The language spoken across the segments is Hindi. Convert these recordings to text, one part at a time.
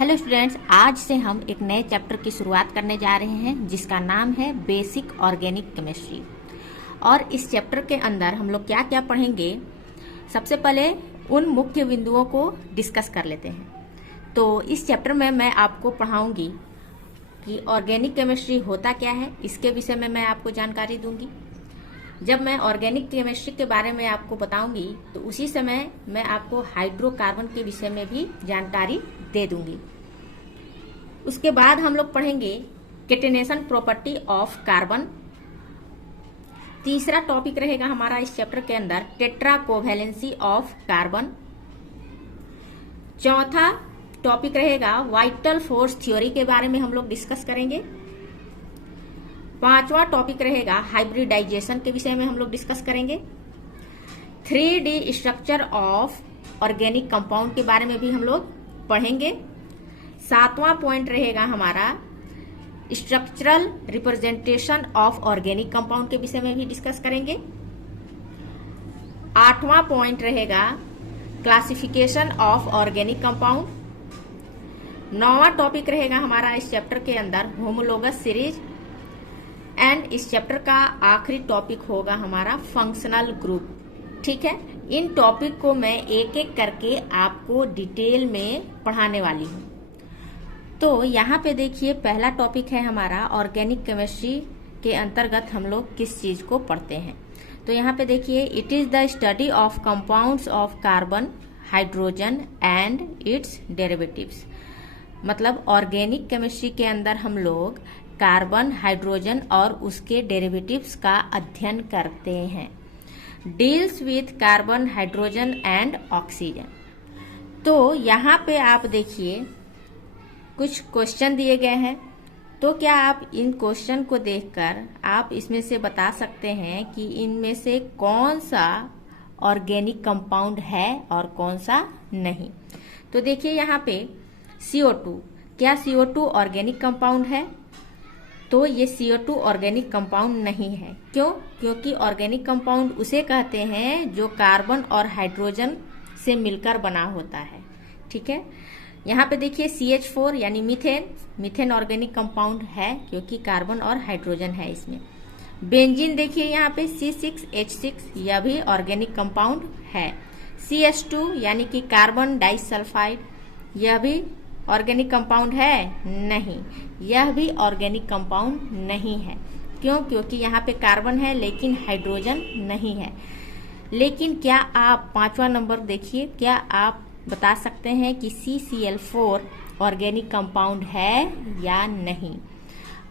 हेलो स्टूडेंट्स, आज से हम एक नए चैप्टर की शुरुआत करने जा रहे हैं जिसका नाम है बेसिक ऑर्गेनिक केमिस्ट्री। और इस चैप्टर के अंदर हम लोग क्या क्या पढ़ेंगे, सबसे पहले उन मुख्य बिंदुओं को डिस्कस कर लेते हैं। तो इस चैप्टर में मैं आपको पढ़ाऊंगी कि ऑर्गेनिक केमिस्ट्री होता क्या है, इसके विषय में मैं आपको जानकारी दूंगी। जब मैं ऑर्गेनिक केमिस्ट्री के बारे में आपको बताऊंगी तो उसी समय मैं आपको हाइड्रोकार्बन के विषय में भी जानकारी दे दूंगी। उसके बाद हम लोग पढ़ेंगे केटेनेशन प्रॉपर्टी ऑफ कार्बन। तीसरा टॉपिक रहेगा हमारा इस चैप्टर के अंदर टेट्रा कोवैलेंसी ऑफ कार्बन। चौथा टॉपिक रहेगा वाइटल फोर्स थ्योरी के बारे में हम लोग डिस्कस करेंगे। पांचवा टॉपिक रहेगा हाइब्रिडाइजेशन के विषय में हम लोग डिस्कस करेंगे। 3D structure of organic compound के बारे में भी हम लोग पढ़ेंगे। सातवां पॉइंट रहेगा हमारा structural representation of organic compound के विषय में भी डिस्कस करेंगे। आठवां पॉइंट रहेगा क्लासिफिकेशन ऑफ ऑर्गेनिक कंपाउंड। नौवां टॉपिक रहेगा हमारा इस चैप्टर के अंदर होमोलोगस सीरीज। एंड इस चैप्टर का आखिरी टॉपिक होगा हमारा फंक्शनल ग्रुप। ठीक है, इन टॉपिक को मैं एक एक करके आपको डिटेल में पढ़ाने वाली हूँ। तो यहाँ पे देखिए, पहला टॉपिक है हमारा ऑर्गेनिक केमिस्ट्री के अंतर्गत हम लोग किस चीज को पढ़ते हैं। तो यहाँ पे देखिए, it is the study of compounds of carbon, hydrogen and it's derivatives. मतलब ऑर्गेनिक केमिस्ट्री के अंदर हम लोग कार्बन, हाइड्रोजन और उसके डेरिवेटिव्स का अध्ययन करते हैं। Deals with carbon, hydrogen and oxygen. तो यहाँ पे आप देखिए कुछ क्वेश्चन दिए गए हैं। तो क्या आप इन क्वेश्चन को देखकर आप इसमें से बता सकते हैं कि इनमें से कौन सा ऑर्गेनिक कंपाउंड है और कौन सा नहीं। तो देखिए यहाँ पे CO2, क्या CO2 ऑर्गेनिक कंपाउंड है? तो ये CO2 ऑर्गेनिक कंपाउंड नहीं है। क्यों? क्योंकि ऑर्गेनिक कंपाउंड उसे कहते हैं जो कार्बन और हाइड्रोजन से मिलकर बना होता है। ठीक है, यहाँ पे देखिए CH4 यानी मीथेन, मीथेन ऑर्गेनिक कंपाउंड है क्योंकि कार्बन और हाइड्रोजन है इसमें। बेंजीन देखिए यहाँ पे C6H6, यह भी ऑर्गेनिक कंपाउंड है। CH2 यानी कि कार्बन डाइसल्फाइड, यह भी ऑर्गेनिक कंपाउंड है? नहीं, यह भी ऑर्गेनिक कंपाउंड नहीं है। क्यों? क्योंकि यहाँ पे कार्बन है लेकिन हाइड्रोजन नहीं है। लेकिन क्या आप पांचवा नंबर देखिए, क्या आप बता सकते हैं कि CCl4 ऑर्गेनिक कंपाउंड है या नहीं?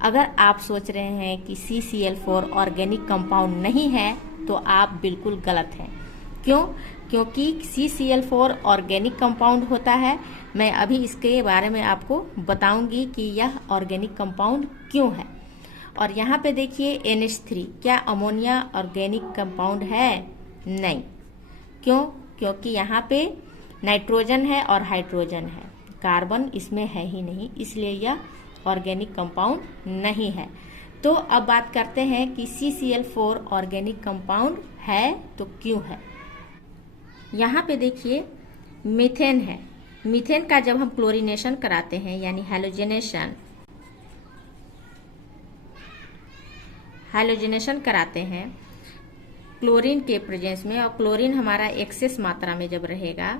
अगर आप सोच रहे हैं कि CCl4 ऑर्गेनिक कंपाउंड नहीं है तो आप बिल्कुल गलत हैं। क्यों? क्योंकि CCl4 ऑर्गेनिक कंपाउंड होता है। मैं अभी इसके बारे में आपको बताऊंगी कि यह ऑर्गेनिक कंपाउंड क्यों है। और यहाँ पे देखिए NH3, क्या अमोनिया ऑर्गेनिक कंपाउंड है? नहीं। क्यों? क्योंकि यहाँ पे नाइट्रोजन है और हाइड्रोजन है, कार्बन इसमें है ही नहीं, इसलिए यह ऑर्गेनिक कंपाउंड नहीं है। तो अब बात करते हैं कि CCl4 ऑर्गेनिक कंपाउंड है तो क्यों है। यहाँ पे देखिए मीथेन है। मीथेन का जब हम क्लोरीनेशन कराते हैं यानी हैलोजिनेशन कराते हैं क्लोरीन के प्रेजेंस में, और क्लोरीन हमारा एक्सेस मात्रा में जब रहेगा,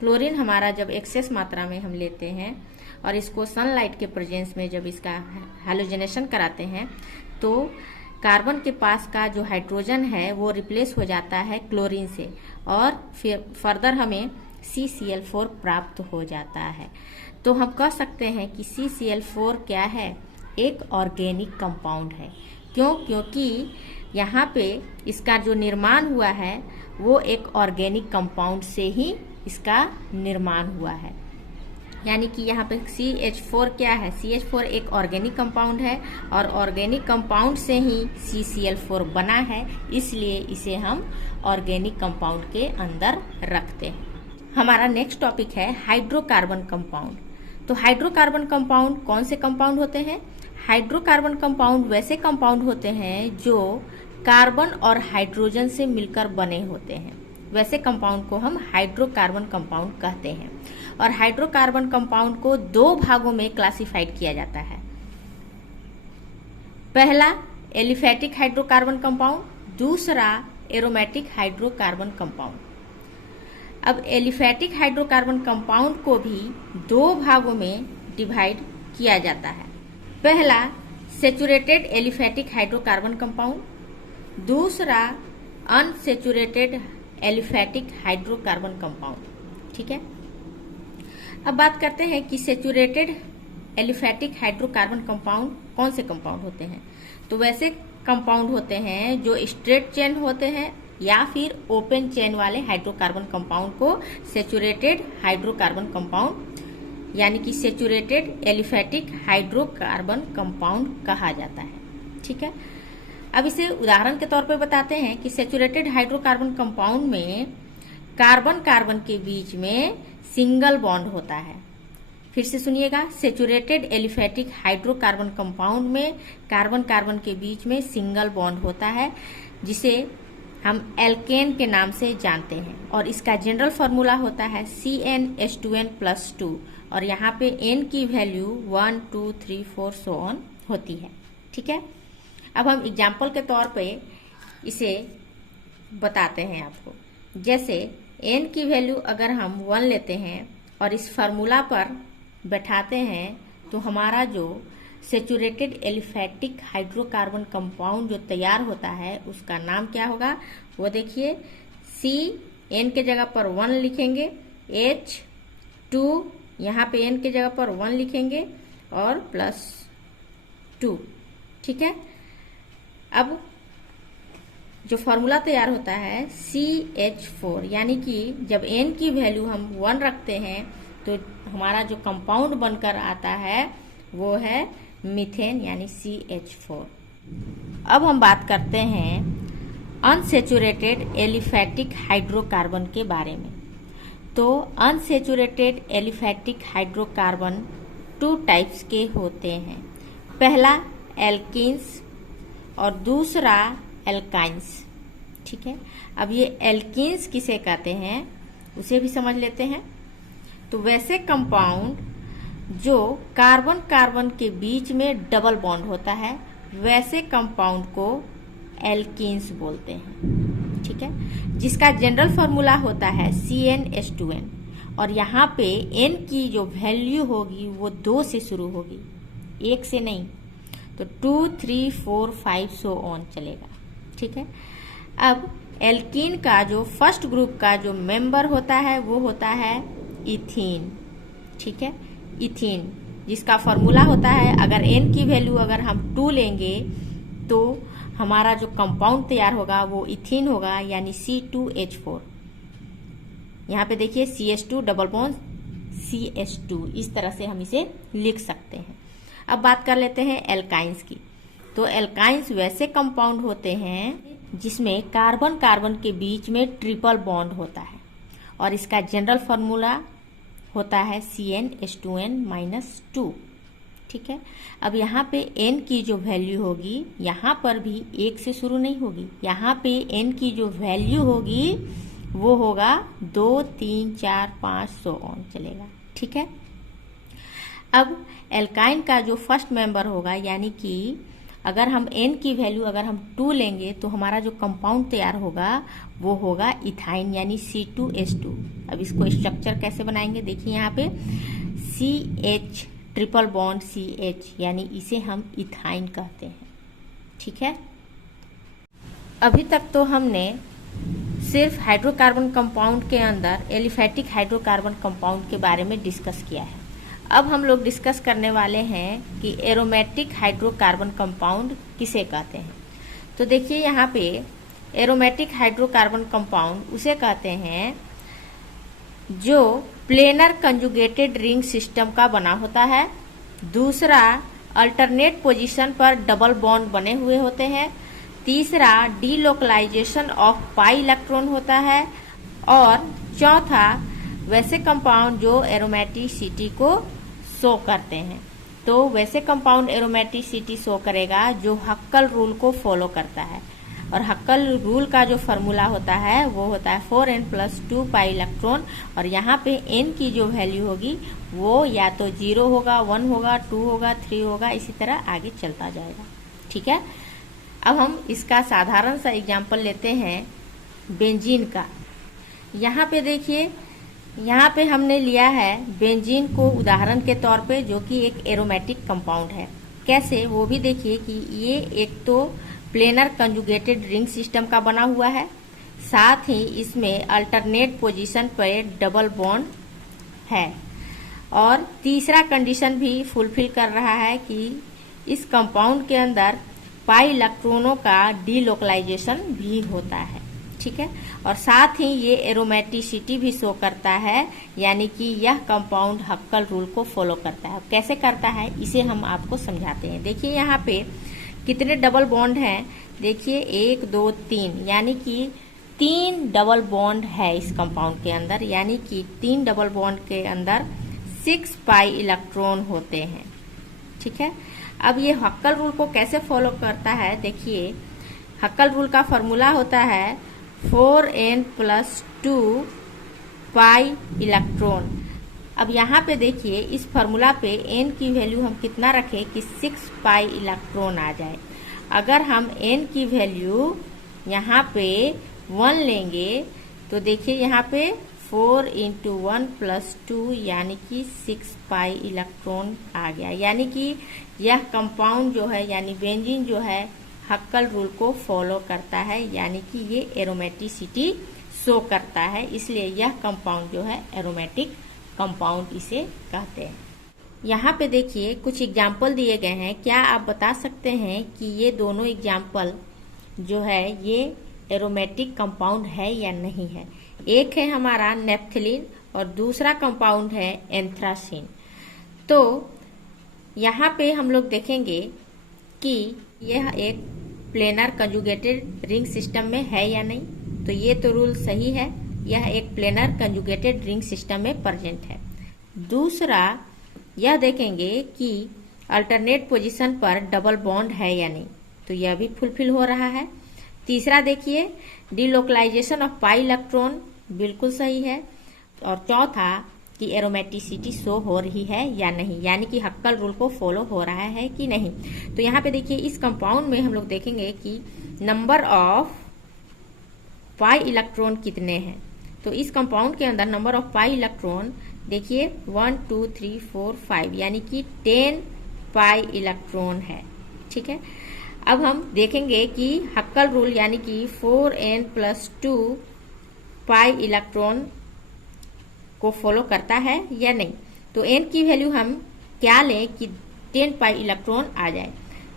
क्लोरीन हमारा जब एक्सेस मात्रा में हम लेते हैं और इसको सनलाइट के प्रेजेंस में जब इसका हैलोजिनेशन कराते हैं तो कार्बन के पास का जो हाइड्रोजन है वो रिप्लेस हो जाता है क्लोरीन से और फिर फर्दर हमें CCl4 प्राप्त हो जाता है। तो हम कह सकते हैं कि CCl4 क्या है? एक ऑर्गेनिक कंपाउंड है। क्यों? क्योंकि यहाँ पे इसका जो निर्माण हुआ है वो एक ऑर्गेनिक कंपाउंड से ही इसका निर्माण हुआ है। यानी कि यहाँ पे CH4 क्या है? CH4 एक ऑर्गेनिक कंपाउंड है और ऑर्गेनिक कंपाउंड से ही CCl4 बना है, इसलिए इसे हम ऑर्गेनिक कंपाउंड के अंदर रखते हैं। हमारा नेक्स्ट टॉपिक है हाइड्रोकार्बन कंपाउंड। तो हाइड्रोकार्बन कंपाउंड कौन से कंपाउंड होते हैं? हाइड्रोकार्बन कंपाउंड वैसे कंपाउंड होते हैं जो कार्बन और हाइड्रोजन से मिलकर बने होते हैं। वैसे कंपाउंड को हम हाइड्रोकार्बन कंपाउंड कहते हैं। और हाइड्रोकार्बन कंपाउंड को 2 भागों में क्लासिफाइड किया जाता है। पहला एलिफैटिक हाइड्रोकार्बन कंपाउंड, दूसरा एरोमेटिक हाइड्रोकार्बन कंपाउंड। अब एलिफैटिक हाइड्रोकार्बन कंपाउंड को भी 2 भागों में डिवाइड किया जाता है। पहला सेचुरेटेड एलिफैटिक हाइड्रोकार्बन कंपाउंड, दूसरा अनसेचुरेटेड एलिफैटिक हाइड्रोकार्बन कंपाउंड। ठीक है, अब बात करते हैं कि सेचुरेटेड एलिफैटिक हाइड्रोकार्बन कंपाउंड कौन से कंपाउंड होते हैं। तो वैसे कंपाउंड होते हैं जो स्ट्रेट चेन होते हैं या फिर ओपन चेन वाले हाइड्रोकार्बन कंपाउंड को सेचुरेटेड हाइड्रोकार्बन कंपाउंड यानी कि सेचुरेटेड एलिफैटिक हाइड्रोकार्बन कंपाउंड कहा जाता है। ठीक है, अब इसे उदाहरण के तौर पे बताते हैं कि सेचुरेटेड हाइड्रोकार्बन कंपाउंड में कार्बन कार्बन के बीच में सिंगल बॉन्ड होता है। फिर से सुनिएगा, सेचुरेटेड एलिफैटिक हाइड्रोकार्बन कंपाउंड में कार्बन कार्बन के बीच में सिंगल बॉन्ड होता है, जिसे हम एल्केन के नाम से जानते हैं। और इसका जनरल फॉर्मूला होता है CnH2n+2 और यहाँ पे n की वैल्यू 1, 2, 3, 4 सो ऑन होती है। ठीक है, अब हम एग्जाम्पल के तौर पे इसे बताते हैं आपको। जैसे n की वैल्यू अगर हम 1 लेते हैं और इस फार्मूला पर बैठाते हैं तो हमारा जो सेचुरेटेड एलिफैटिक हाइड्रोकार्बन कंपाउंड जो तैयार होता है उसका नाम क्या होगा, वो देखिए Cn के जगह पर 1 लिखेंगे, H2 यहाँ पे n के जगह पर 1 लिखेंगे और +2। ठीक है, अब जो फॉर्मूला तैयार होता है CH4 यानी कि जब n की वैल्यू हम 1 रखते हैं तो हमारा जो कंपाउंड बनकर आता है वो है मीथेन यानी CH4। अब हम बात करते हैं अनसेचुरेटेड एलिफैटिक हाइड्रोकार्बन के बारे में। तो अनसेचुरेटेड एलिफैटिक हाइड्रोकार्बन 2 टाइप्स के होते हैं। पहला एल्कीन्स और दूसरा एल्काइंस। ठीक है, अब ये एल्कीन्स किसे कहते हैं उसे भी समझ लेते हैं। तो वैसे कंपाउंड जो कार्बन कार्बन के बीच में डबल बॉन्ड होता है वैसे कंपाउंड को एल्कीन्स बोलते हैं। ठीक है, जिसका जनरल फॉर्मूला होता है CnH2n और यहाँ पे n की जो वैल्यू होगी वो 2 से शुरू होगी, 1 से नहीं। तो 2, 3, 4, 5 सो ऑन चलेगा। ठीक है, अब एल्कीन का जो फर्स्ट ग्रुप का जो मेंबर होता है वो होता है इथीन। ठीक है, इथीन जिसका फॉर्मूला होता है अगर n की वैल्यू अगर हम 2 लेंगे तो हमारा जो कंपाउंड तैयार होगा वो इथीन होगा यानी C2H4। यहाँ पे देखिए CH2 डबल बॉन्ड CH2, इस तरह से हम इसे लिख सकते हैं। अब बात कर लेते हैं एल्काइंस की। तो एल्काइंस वैसे कंपाउंड होते हैं जिसमें कार्बन कार्बन के बीच में ट्रिपल बॉन्ड होता है और इसका जनरल फॉर्मूला होता है CnH2n-2। ठीक है, अब यहाँ पे n की जो वैल्यू होगी यहाँ पर भी 1 से शुरू नहीं होगी, यहाँ पे n की जो वैल्यू होगी वो होगा 2, 3, 4, 5 सो ऑन चलेगा। ठीक है, अब एल्काइन का जो फर्स्ट मेंबर होगा यानी कि अगर हम n की वैल्यू अगर हम 2 लेंगे तो हमारा जो कंपाउंड तैयार होगा वो होगा इथाइन यानी C2H2। अब इसको स्ट्रक्चर कैसे बनाएंगे, देखिए यहाँ पे CH ट्रिपल बॉन्ड CH यानी इसे हम इथाइन कहते हैं। ठीक है, अभी तक तो हमने सिर्फ हाइड्रोकार्बन कंपाउंड के अंदर एलिफैटिक हाइड्रोकार्बन कंपाउंड के बारे में डिस्कस किया है। अब हम लोग डिस्कस करने वाले हैं कि एरोमेटिक हाइड्रोकार्बन कंपाउंड किसे कहते हैं। तो देखिए यहाँ पे एरोमेटिक हाइड्रोकार्बन कंपाउंड उसे कहते हैं जो प्लेनर कंजुगेटेड रिंग सिस्टम का बना होता है, दूसरा अल्टरनेट पोजीशन पर डबल बॉन्ड बने हुए होते हैं, तीसरा डीलोकलाइजेशन ऑफ पाई इलेक्ट्रॉन होता है और चौथा वैसे कंपाउंड जो एरोमेटिसिटी को शो करते हैं। तो वैसे कंपाउंड एरोमेटिसिटी शो करेगा जो हक्कल रूल को फॉलो करता है। और हक्कल रूल का जो फॉर्मूला होता है वो होता है 4n+2 पाई इलेक्ट्रॉन, और यहाँ पे n की जो वैल्यू होगी वो या तो 0 होगा, 1 होगा, 2 होगा, 3 होगा, इसी तरह आगे चलता जाएगा। ठीक है, अब हम इसका साधारण सा एग्जाम्पल लेते हैं बेंजीन का। यहाँ पे देखिए, यहाँ पे हमने लिया है बेंजीन को उदाहरण के तौर पे, जो कि एक एरोमेटिक कंपाउंड है। कैसे, वो भी देखिए कि ये एक तो प्लेनर कंजुगेटेड रिंग सिस्टम का बना हुआ है, साथ ही इसमें अल्टरनेट पोजीशन पर डबल बॉन्ड है, और तीसरा कंडीशन भी फुलफिल कर रहा है कि इस कंपाउंड के अंदर पाई इलेक्ट्रॉनों का डीलोकलाइजेशन भी होता है। ठीक है, और साथ ही ये एरोमेटिसिटी भी शो करता है, यानी कि यह कंपाउंड हक्कल रूल को फॉलो करता है। कैसे करता है इसे हम आपको समझाते हैं। देखिए यहाँ पे कितने डबल बॉन्ड हैं, देखिए 1 2 3, यानी कि 3 डबल बॉन्ड है इस कंपाउंड के अंदर, यानी कि 3 डबल बॉन्ड के अंदर 6 पाई इलेक्ट्रॉन होते हैं। ठीक है, अब ये हक्कल रूल को कैसे फॉलो करता है, देखिए हक्कल रूल का फॉर्मूला होता है 4n+2 पाई इलेक्ट्रॉन। अब यहाँ पे देखिए इस फॉर्मूला पे n की वैल्यू हम कितना रखें कि 6 पाई इलेक्ट्रॉन आ जाए। अगर हम n की वैल्यू यहाँ पे 1 लेंगे तो देखिए यहाँ पे 4 × 1 + 2 यानी कि 6 पाई इलेक्ट्रॉन आ गया। यानी कि यह कंपाउंड जो है, यानी बेंजीन जो है, हक्कल रूल को फॉलो करता है, यानी कि ये एरोमेटिसिटी शो करता है, इसलिए यह कंपाउंड जो है एरोमेटिक कंपाउंड इसे कहते हैं। यहाँ पे देखिए कुछ एग्जाम्पल दिए गए हैं। क्या आप बता सकते हैं कि ये दोनों एग्जाम्पल जो है ये एरोमेटिक कंपाउंड है या नहीं है? एक है हमारा नेप्थलीन और दूसरा कंपाउंड है एंथ्रासीन। तो यहाँ पे हम लोग देखेंगे कि यह एक प्लेनर कंजुगेटेड रिंग सिस्टम में है या नहीं। तो ये तो रूल सही है, यह एक प्लेनर कंजुगेटेड रिंग सिस्टम में प्रेजेंट है। दूसरा यह देखेंगे कि अल्टरनेट पोजीशन पर डबल बॉन्ड है या नहीं, तो यह भी फुलफिल हो रहा है। तीसरा देखिए डीलोकलाइजेशन ऑफ पाई इलेक्ट्रॉन, बिल्कुल सही है। और चौथा कि एरोमेटिसिटी शो हो रही है या नहीं, यानी कि हक्कल रूल को फॉलो हो रहा है कि नहीं। तो यहाँ पे देखिए इस कंपाउंड में हम लोग देखेंगे कि नंबर ऑफ पाई इलेक्ट्रॉन कितने हैं। तो इस कंपाउंड के अंदर नंबर ऑफ पाई इलेक्ट्रॉन देखिए 1 2 3 4 5, यानी कि 10 पाई इलेक्ट्रॉन है। ठीक है, अब हम देखेंगे कि हक्कल रूल यानी कि 4n+2 पाई इलेक्ट्रॉन को फॉलो करता है या नहीं। तो n की वैल्यू हम क्या लें कि 10 पाई इलेक्ट्रॉन आ जाए।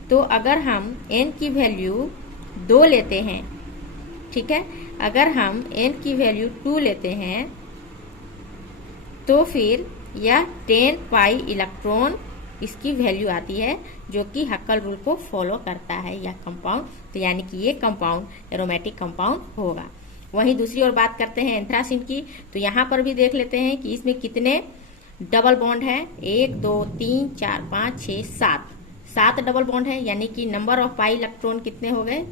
तो अगर हम n की वैल्यू 2 लेते हैं, ठीक है, अगर हम n की वैल्यू 2 लेते हैं तो फिर यह 10 पाई इलेक्ट्रॉन इसकी वैल्यू आती है, जो कि हक्कल रूल को फॉलो करता है यह कंपाउंड। तो यानी कि ये कंपाउंड एरोमेटिक कंपाउंड होगा। वहीं दूसरी ओर बात करते हैं एंथ्रासीन की, तो यहाँ पर भी देख लेते हैं कि इसमें कितने डबल बॉन्ड है। 1 2 3 4 5 6 7 डबल बॉन्ड है, यानी कि नंबर ऑफ पाई इलेक्ट्रॉन कितने हो गए?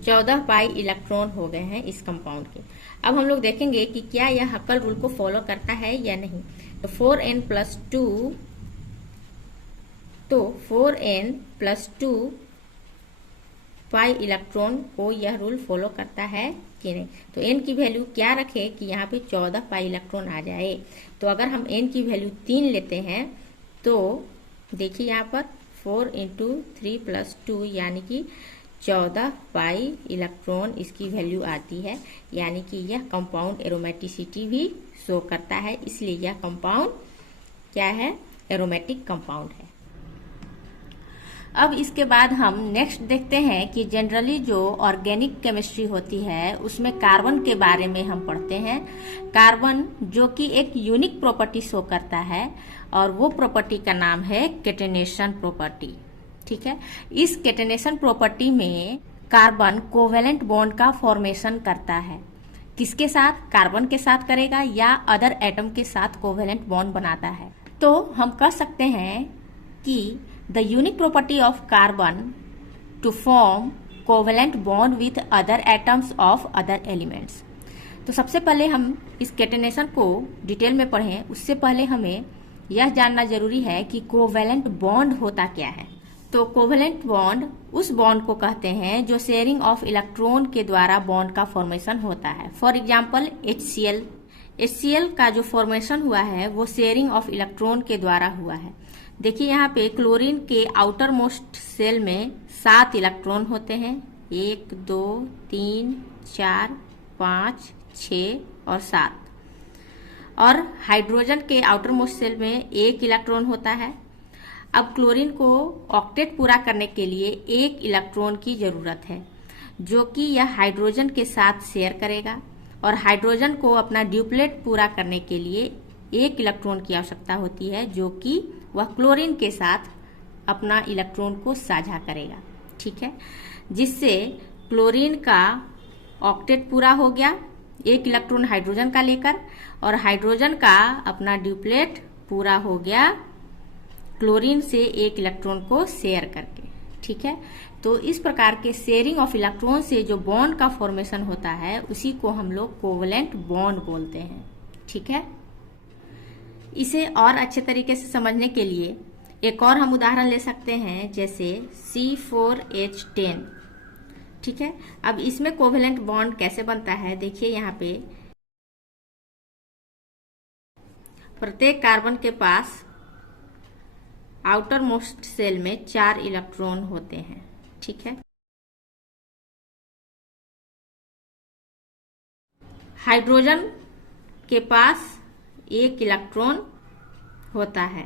14 पाई इलेक्ट्रॉन हो गए हैं इस कंपाउंड के। अब हम लोग देखेंगे कि क्या यह हक्कल रूल को फॉलो करता है या नहीं। तो 4n+2 पाई इलेक्ट्रॉन को यह रूल फॉलो करता है कि नहीं। तो n की वैल्यू क्या रखे कि यहाँ पे 14 पाई इलेक्ट्रॉन आ जाए। तो अगर हम n की वैल्यू 3 लेते हैं तो देखिए यहाँ पर 4 × 3 + 2 यानी कि 14 पाई इलेक्ट्रॉन इसकी वैल्यू आती है, यानी कि यह कंपाउंड एरोमेटिसिटी भी शो करता है, इसलिए यह कंपाउंड क्या है? एरोमेटिक कंपाउंड है। अब इसके बाद हम नेक्स्ट देखते हैं कि जनरली जो ऑर्गेनिक केमिस्ट्री होती है उसमें कार्बन के बारे में हम पढ़ते हैं। कार्बन जो कि एक यूनिक प्रॉपर्टी शो करता है, और वो प्रॉपर्टी का नाम है केटेनेशन प्रॉपर्टी। ठीक है, इस केटेनेशन प्रॉपर्टी में कार्बन कोवेलेंट बॉन्ड का फॉर्मेशन करता है। किसके साथ? कार्बन के साथ करेगा या अदर एटम के साथ कोवेलेंट बॉन्ड बनाता है। तो हम कह सकते हैं कि the unique property of carbon to form covalent bond with other atoms of other elements. तो सबसे पहले हम इस कैटेनेशन को डिटेल में पढ़ें, उससे पहले हमें यह जानना जरूरी है कि कोवेलेंट बॉन्ड होता क्या है। तो कोवेलेंट बॉन्ड उस बॉन्ड को कहते हैं जो शेयरिंग ऑफ इलेक्ट्रॉन के द्वारा बॉन्ड का फॉर्मेशन होता है। फॉर एग्जांपल HCl का जो फॉर्मेशन हुआ है वो शेयरिंग ऑफ इलेक्ट्रॉन के द्वारा हुआ है। देखिए यहाँ पे क्लोरीन के आउटर मोस्ट सेल में 7 इलेक्ट्रॉन होते हैं, 1 2 3 4 5 6 और 7। और हाइड्रोजन के आउटर मोस्ट सेल में 1 इलेक्ट्रॉन होता है। अब क्लोरीन को ऑक्टेट पूरा करने के लिए 1 इलेक्ट्रॉन की जरूरत है, जो कि यह हाइड्रोजन के साथ शेयर करेगा, और हाइड्रोजन को अपना ड्यूप्लेट पूरा करने के लिए 1 इलेक्ट्रॉन की आवश्यकता होती है, जो कि वह क्लोरीन के साथ अपना इलेक्ट्रॉन को साझा करेगा। ठीक है, जिससे क्लोरीन का ऑक्टेट पूरा हो गया 1 इलेक्ट्रॉन हाइड्रोजन का लेकर, और हाइड्रोजन का अपना ड्यूप्लेट पूरा हो गया क्लोरीन से 1 इलेक्ट्रॉन को शेयर करके। ठीक है, तो इस प्रकार के शेयरिंग ऑफ इलेक्ट्रॉन से जो बॉन्ड का फॉर्मेशन होता है उसी को हम लोग कोवेलेंट बॉन्ड बोलते हैं। ठीक है, इसे और अच्छे तरीके से समझने के लिए एक और हम उदाहरण ले सकते हैं, जैसे C4H10। ठीक है, अब इसमें कोवेलेंट बॉन्ड कैसे बनता है, देखिए यहाँ पे प्रत्येक कार्बन के पास आउटर मोस्ट सेल में 4 इलेक्ट्रॉन होते हैं। ठीक है, हाइड्रोजन के पास 1 इलेक्ट्रॉन होता है।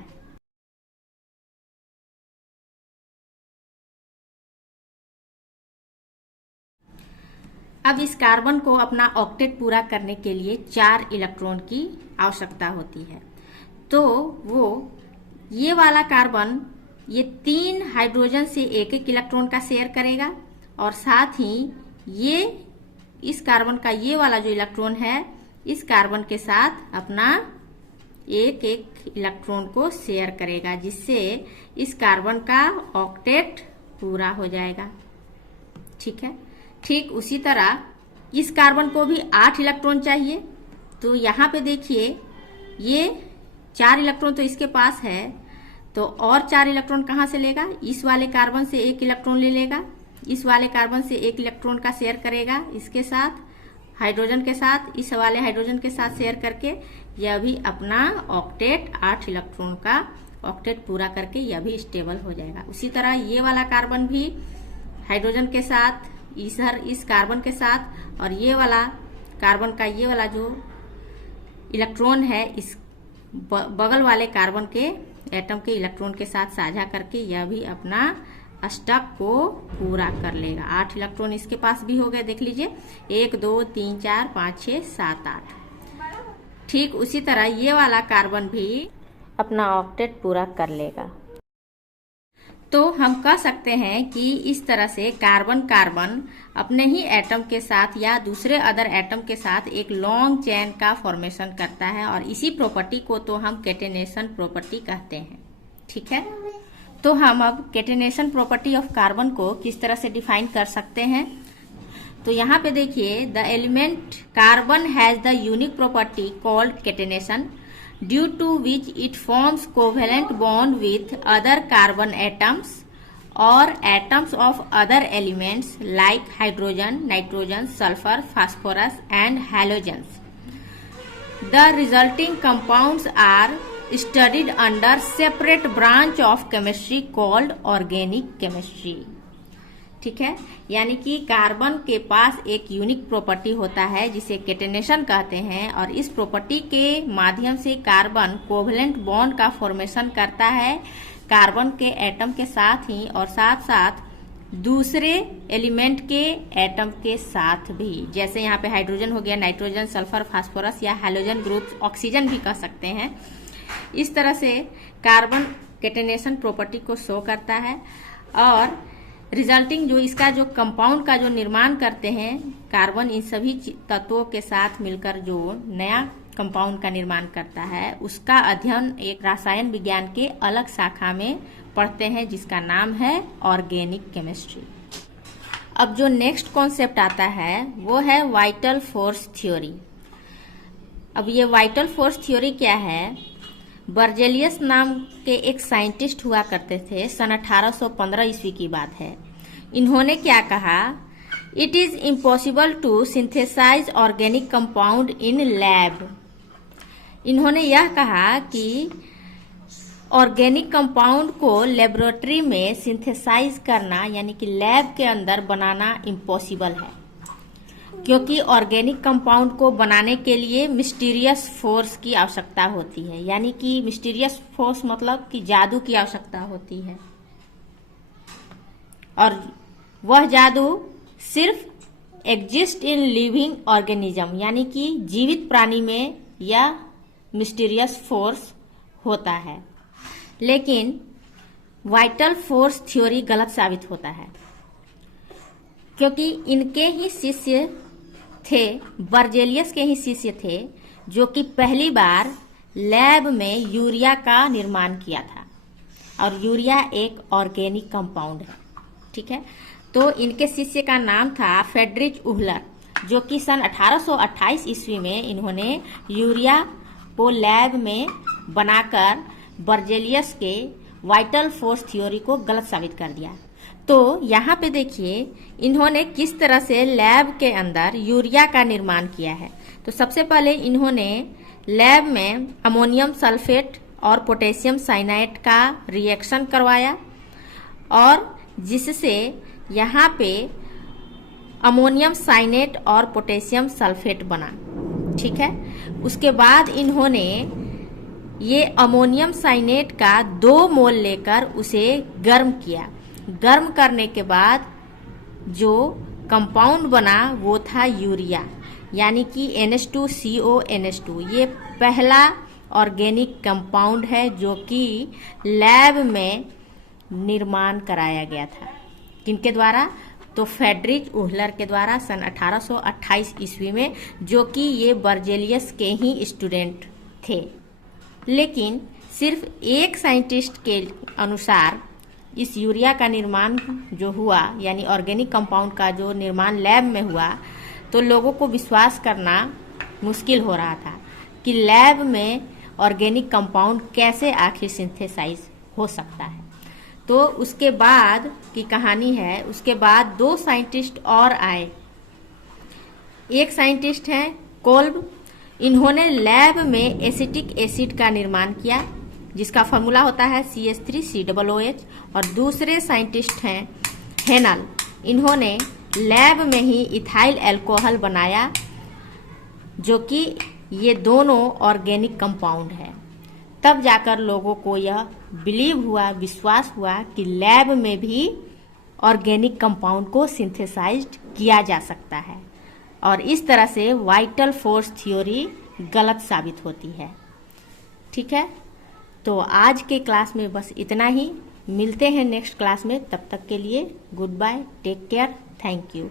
अब इस कार्बन को अपना ऑक्टेट पूरा करने के लिए 4 इलेक्ट्रॉन की आवश्यकता होती है। तो वो ये वाला कार्बन ये 3 हाइड्रोजन से 1-1 इलेक्ट्रॉन का शेयर करेगा, और साथ ही ये इस कार्बन का ये वाला जो इलेक्ट्रॉन है इस कार्बन के साथ अपना 1-1 इलेक्ट्रॉन को शेयर करेगा, जिससे इस कार्बन का ऑक्टेट पूरा हो जाएगा। ठीक है, ठीक उसी तरह इस कार्बन को भी 8 इलेक्ट्रॉन चाहिए। तो यहाँ पे देखिए ये 4 इलेक्ट्रॉन तो इसके पास है, तो और 4 इलेक्ट्रॉन कहाँ से लेगा, इस वाले कार्बन से 1 इलेक्ट्रॉन ले लेगा, इस वाले कार्बन से 1 इलेक्ट्रॉन का शेयर करेगा इसके साथ, हाइड्रोजन के साथ, इस वाले हाइड्रोजन के साथ शेयर करके यह भी अपना ऑक्टेट 8 इलेक्ट्रॉन का ऑक्टेट पूरा करके यह भी स्टेबल हो जाएगा। उसी तरह ये वाला कार्बन भी हाइड्रोजन के साथ, इस कार्बन के साथ, और ये वाला कार्बन का ये वाला जो इलेक्ट्रॉन है इस बगल वाले कार्बन के एटम के इलेक्ट्रॉन के साथ साझा करके यह भी अपना स्टॉक को पूरा कर लेगा। 8 इलेक्ट्रॉन इसके पास भी हो गए, देख लीजिए 1 2 3 4 5 6 7 8। ठीक उसी तरह ये वाला कार्बन भी अपना ऑक्टेट पूरा कर लेगा। तो हम कह सकते हैं कि इस तरह से कार्बन कार्बन अपने ही एटम के साथ या दूसरे अदर एटम के साथ एक लॉन्ग चेन का फॉर्मेशन करता है, और इसी प्रॉपर्टी को तो हम कैटेनेशन प्रॉपर्टी कहते हैं। ठीक है, तो हम अब कैटेनेशन प्रॉपर्टी ऑफ कार्बन को किस तरह से डिफाइन कर सकते हैं। तो यहाँ पे देखिए, the element carbon has the unique property called catenation, due to which it forms covalent bond with other carbon atoms or atoms of other elements like hydrogen, nitrogen, sulfur, phosphorus and halogens. The resulting compounds are studied under separate branch of chemistry called organic chemistry. ठीक है, यानी कि कार्बन के पास एक यूनिक प्रॉपर्टी होता है जिसे कैटेनेशन कहते हैं, और इस प्रॉपर्टी के माध्यम से कार्बन कोवेलेंट बॉन्ड का फॉर्मेशन करता है कार्बन के एटम के साथ ही, और साथ साथ दूसरे एलिमेंट के एटम के साथ भी, जैसे यहाँ पे हाइड्रोजन हो गया, नाइट्रोजन, सल्फर, फास्फोरस या हैलोजन ग्रुप, ऑक्सीजन भी कह सकते हैं। इस तरह से कार्बन कैटेनेशन प्रॉपर्टी को शो करता है, और रिजल्टिंग जो इसका जो कंपाउंड का जो निर्माण करते हैं कार्बन इन सभी तत्वों के साथ मिलकर जो नया कंपाउंड का निर्माण करता है, उसका अध्ययन एक रसायन विज्ञान के अलग शाखा में पढ़ते हैं जिसका नाम है ऑर्गेनिक केमिस्ट्री। अब जो नेक्स्ट कॉन्सेप्ट आता है वो है वाइटल फोर्स थ्योरी। अब ये वाइटल फोर्स थ्योरी क्या है? बर्जेलियस नाम के एक साइंटिस्ट हुआ करते थे, सन 1815 ईस्वी की बात है। इन्होंने क्या कहा? It is impossible to synthesize organic compound in lab. इन्होंने यह कहा कि ऑर्गेनिक कंपाउंड को लेबोरेटरी में सिंथेसाइज करना यानी कि लैब के अंदर बनाना इम्पॉसिबल है, क्योंकि ऑर्गेनिक कंपाउंड को बनाने के लिए मिस्टीरियस फोर्स की आवश्यकता होती है। यानी कि मिस्टीरियस फोर्स मतलब कि जादू की आवश्यकता होती है, और वह जादू सिर्फ एग्जिस्ट इन लिविंग ऑर्गेनिज्म यानी कि जीवित प्राणी में यह मिस्टीरियस फोर्स होता है। लेकिन वाइटल फोर्स थ्योरी गलत साबित होता है, क्योंकि इनके ही शिष्य थे, बर्जेलियस के ही शिष्य थे, जो कि पहली बार लैब में यूरिया का निर्माण किया था। और यूरिया एक ऑर्गेनिक कंपाउंड है, ठीक है। तो इनके शिष्य का नाम था फ्रेडरिच उहलर, जो कि सन 1828 ईस्वी में इन्होंने यूरिया को लैब में बनाकर बर्जेलियस के वाइटल फोर्स थ्योरी को गलत साबित कर दिया। तो यहाँ पे देखिए इन्होंने किस तरह से लैब के अंदर यूरिया का निर्माण किया है। तो सबसे पहले इन्होंने लैब में अमोनियम सल्फेट और पोटेशियम साइनाइड का रिएक्शन करवाया, और जिससे यहाँ पे अमोनियम साइनेट और पोटेशियम सल्फेट बना, ठीक है। उसके बाद इन्होंने ये अमोनियम साइनेट का 2 मोल लेकर उसे गर्म किया। गर्म करने के बाद जो कंपाउंड बना वो था यूरिया, यानी कि NH2CONH2। ये पहला ऑर्गेनिक कंपाउंड है जो कि लैब में निर्माण कराया गया था। किनके द्वारा? तो फ्रेडरिच उहलर के द्वारा सन 1828 ईस्वी में, जो कि ये बर्जेलियस के ही स्टूडेंट थे। लेकिन सिर्फ एक साइंटिस्ट के अनुसार इस यूरिया का निर्माण जो हुआ, यानी ऑर्गेनिक कंपाउंड का जो निर्माण लैब में हुआ, तो लोगों को विश्वास करना मुश्किल हो रहा था कि लैब में ऑर्गेनिक कंपाउंड कैसे आखिर सिंथेसाइज हो सकता है। तो उसके बाद की कहानी है, उसके बाद 2 साइंटिस्ट और आए। एक साइंटिस्ट हैं कोल्ब, इन्होंने लैब में एसिटिक एसिड का निर्माण किया, जिसका फॉर्मूला होता है CH3COOH। और दूसरे साइंटिस्ट हैं हेनल, इन्होंने लैब में ही इथाइल अल्कोहल बनाया, जो कि ये दोनों ऑर्गेनिक कंपाउंड है। तब जाकर लोगों को यह बिलीव हुआ, विश्वास हुआ कि लैब में भी ऑर्गेनिक कंपाउंड को सिंथेसाइज्ड किया जा सकता है, और इस तरह से वाइटल फोर्स थ्योरी गलत साबित होती है, ठीक है। तो आज के क्लास में बस इतना ही। मिलते हैं नेक्स्ट क्लास में, तब तक के लिए goodbye, take care, thank you.